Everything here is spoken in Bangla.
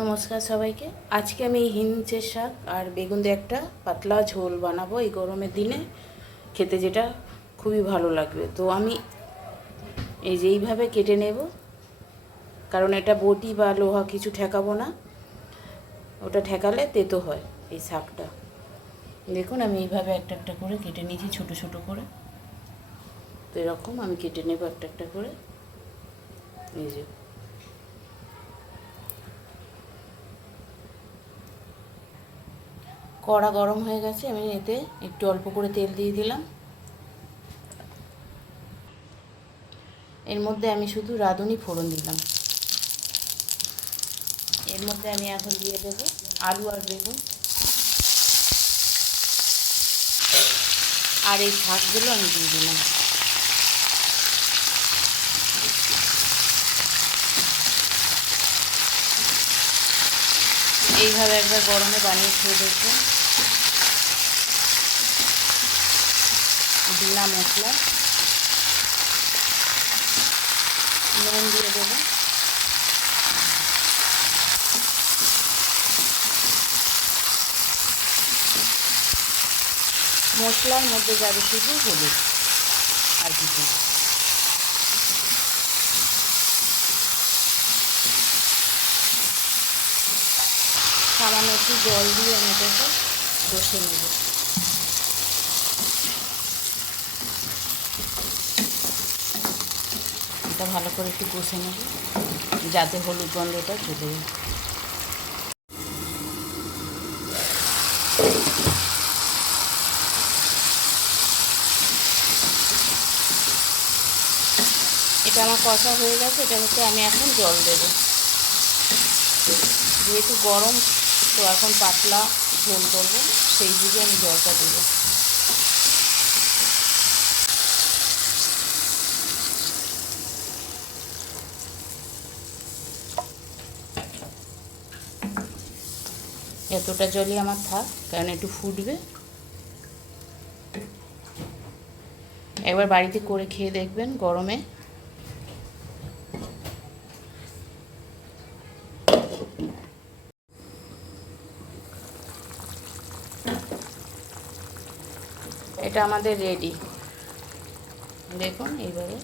নমস্কার সবাইকে। আজকে আমি হিঞ্চের শাক আর বেগুন দিয়ে একটা পাতলা ঝোল বানাবো এই গরমের দিনে খেতে, যেটা খুবই ভালো লাগবে। তো আমি এই যে এইভাবে কেটে নেব, কারণ এটা বটি বা লোহা কিছু ঠেকাবো না, ওটা ঠেকালে তেতো হয় এই শাকটা। দেখুন আমি এইভাবে একটা একটা করে কেটে নিয়েছি, ছোটো ছোটো করে। তো এরকম আমি কেটে নেব একটা একটা করে। এই যে কড়া গরম হয়ে গেছে, আমি এতে একটু অল্প করে তেল দিয়ে দিলাম। এর মধ্যে আমি শুধু রাঁধুনি ফোড়ন দিলাম। এর মধ্যে আমি এখন দিয়ে দেবো আলু আর বেগুন, আর এই শাকগুলো আমি দিয়ে দিলাম। এইভাবে একবার গরমে বানিয়ে খেয়ে দেখবেন। দিলাম মশলা, নুন দিয়ে দেবো, মশলার মধ্যে যাবে শুধু হলুদ আর কিছু না। সামান্য একটু জল দিয়ে আমি এটাকে কষে নেব। এটা ভালো করে একটু কষে নেব যাতে হলুদ গন্ধটা চলে যায়। এটা আমার কষা হয়ে গেছে, এটা হচ্ছে আমি এখন জল দেব। যেহেতু গরম, তো এখন পাতলা ঝোল করবো, সেই বুঝে আমি জলটা দেবো। এতটা জলই আমার থাক, কারণ একটু ফুটবে। একবার বাড়িতে করে খেয়ে দেখবেন গরমে। এটা আমাদের রেডি। দেখুন এইভাবে